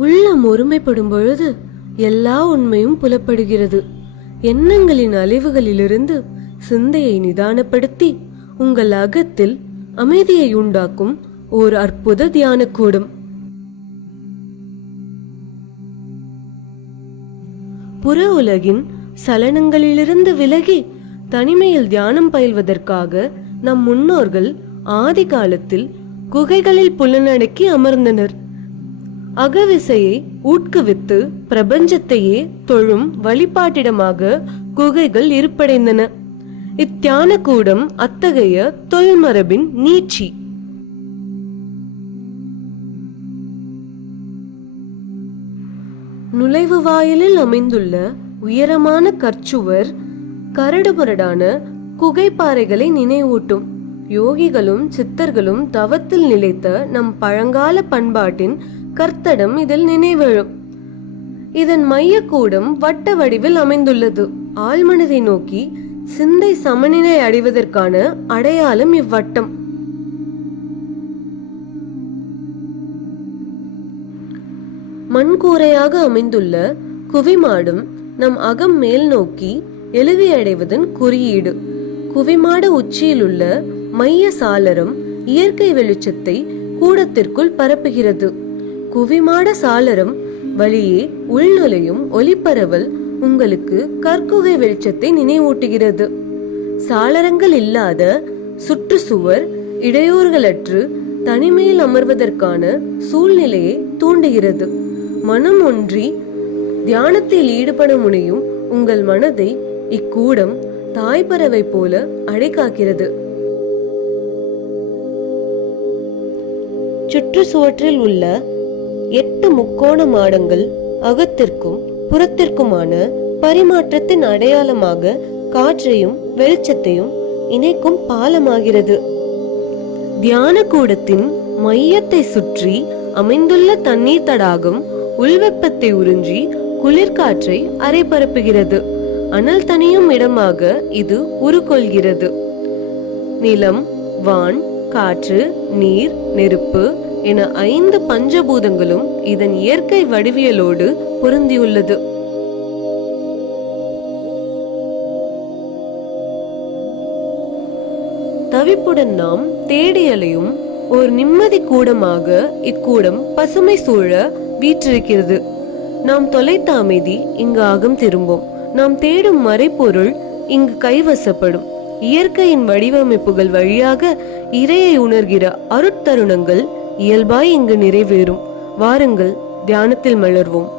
உள்ளம் ஒருமைப்படும் பொழுது எல்லா உண்மையும் புலப்படுகிறது. எண்ணங்களின் அலைவுகளிலிருந்து சிந்தையை நிதானப்படுத்தி உங்கள் அகத்தில் அமைதியை உண்டாக்கும் ஓர் அற்புத தியான கூடம். புற உலகின் சலனங்களிலிருந்து விலகி தனிமையில் தியானம் பயில்வதற்காக நம் முன்னோர்கள் ஆதி காலத்தில் குகைகளில் புலனடக்கி அமர்ந்தனர். அகவிசையை ஊட்குவித்து பிரபஞ்சத்தையே தொழும் வழிபாட்டிடமாக குகைகள் இருப்படைந்தன. இத்தியான கூடம் அத்தகைய தொல்மரபின் நீட்சி. நுழைவு வாயிலில் அமைந்துள்ள உயரமான கற்சுவர் கரடுமுரடான குகைப்பாறைகளை நினைவூட்டும். யோகிகளும் சித்தர்களும் தவத்தில் நிலைத்த நம் பழங்கால பண்பாட்டின் கர்த்தடம் இதில் நினைவெழும். இதன் மையக்கூடம் வட்ட வடிவில் அமைந்துள்ளது. ஆழ்மனதை நோக்கி சிந்தை சமநிலை அடைவதற்கான அடையாளம் இவ்வட்டம். மண்கூரையாக அமைந்துள்ள குவிமாடம் நம் அகம் மேல் நோக்கி எழுவி அடைவதன் குறியீடு. குவிமாட உச்சியில் உள்ள மைய சாளரம் இயற்கை வெளிச்சத்தை கூடத்திற்குள் பரப்புகிறது. குவிமாட சாளரம் வழியே உள்நுழையும் ஒளிப்பரவல் உங்களுக்கு கற்குகை வெளிச்சத்தை நினைவூட்டுகிறது. சாளரங்கள் இல்லாத சுற்றுச்சுவர் இடையூறுகளற்று தனிமையில் அமர்வதற்கான சூழ்நிலையை தூண்டுகிறது. மனம் ஒன்றி தியானத்தில் ஈடுபட முனையும் உங்கள் மனதை இக்கூடம் தாய்ப்பறவை போல அடைக்காக்கிறது. சுற்றுச்சுவற்றில் உள்ள 8 முக்கோண மாடங்கள் அகத்திற்கும் புறத்திற்குமான பரிமாற்றத்தின் அடையாளமாக காற்றையும் வெளிச்சத்தையும் இணைக்கும் பாலமாகிறது. தியான கூடத்தின் மையத்தை சுற்றி அமைந்துள்ள தண்ணீர் தடாகம் உள்வெப்பத்தை உறிஞ்சி குளிர்காற்றை அரைபரப்புகிறது. அனல் தனியும் இடமாக இது உருக்கொள்கிறது. நிலம், வான், காற்று, நீர், நெருப்பு என 5 பஞ்சபூதங்களும் இதன் இயற்கை வடிவியலோடு பொருந்தியுள்ளது. தவிப்புடன் நாம் தேடி அலையும் ஒரு நிம்மதி கூடமாக இக்கூடம் பசுமை சூழ வீற்றிருக்கிறது. நாம் தொலைத்த அமைதி இங்கு அகம் திரும்பும். நாம் தேடும் மறைப்பொருள் இங்கு கைவசப்படும். இயற்கையின் வடிவமைப்புகள் வழியாக இறையை உணர்கிற அருட்தருணங்கள் இயல்பாய் இங்கு நிறைவேறும். வாருங்கள், தியானத்தில் மலர்வோம்.